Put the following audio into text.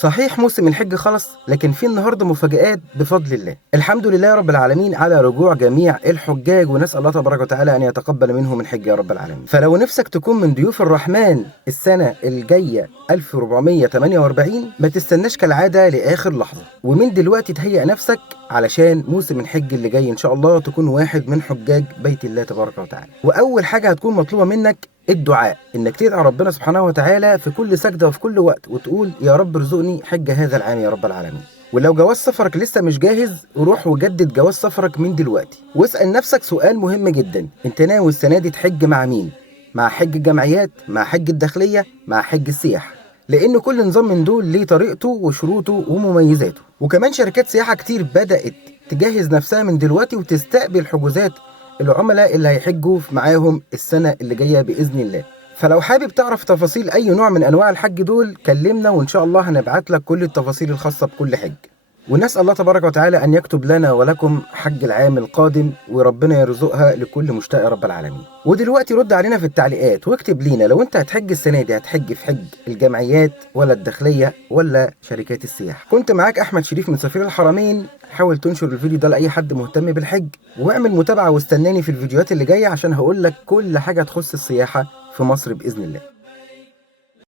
صحيح موسم الحج خلص، لكن في النهارده مفاجآت بفضل الله. الحمد لله رب العالمين على رجوع جميع الحجاج، ونسأل الله تبارك وتعالى أن يتقبل منهم الحج يا رب العالمين. فلو نفسك تكون من ضيوف الرحمن السنة الجاية 1448، ما تستناش كالعادة لآخر لحظة، ومن دلوقتي تهيئ نفسك علشان موسم الحج اللي جاي إن شاء الله تكون واحد من حجاج بيت الله تبارك وتعالى. وأول حاجة هتكون مطلوبة منك الدعاء، انك تدعي ربنا سبحانه وتعالى في كل سجده وفي كل وقت، وتقول يا رب ارزقني حج هذا العام يا رب العالمين. ولو جواز سفرك لسه مش جاهز، روح وجدد جواز سفرك من دلوقتي، واسال نفسك سؤال مهم جدا: انت ناوي السنه دي تحج مع مين؟ مع حج الجمعيات، مع حج الداخليه، مع حج السياح؟ لان كل نظام من دول ليه طريقته وشروطه ومميزاته. وكمان شركات سياحه كتير بدات تجهز نفسها من دلوقتي وتستقبل حجوزات العملاء اللي هيحجوا معاهم السنة اللي جاية بإذن الله. فلو حابب تعرف تفاصيل أي نوع من أنواع الحج دول، كلمنا وإن شاء الله هنبعت لك كل التفاصيل الخاصة بكل حج. ونسأل الله تبارك وتعالى أن يكتب لنا ولكم حج العام القادم، وربنا يرزقها لكل مشتاق يا رب العالمين. ودلوقتي رد علينا في التعليقات واكتب لينا لو أنت هتحج السنة دي، هتحج في حج الجمعيات ولا الداخلية ولا شركات السياحة. كنت معاك أحمد شريف من سفير الحرمين. حاول تنشر الفيديو ده لأي حد مهتم بالحج، واعمل متابعة واستناني في الفيديوهات اللي جاية عشان هقول لك كل حاجة تخص السياحة في مصر بإذن الله.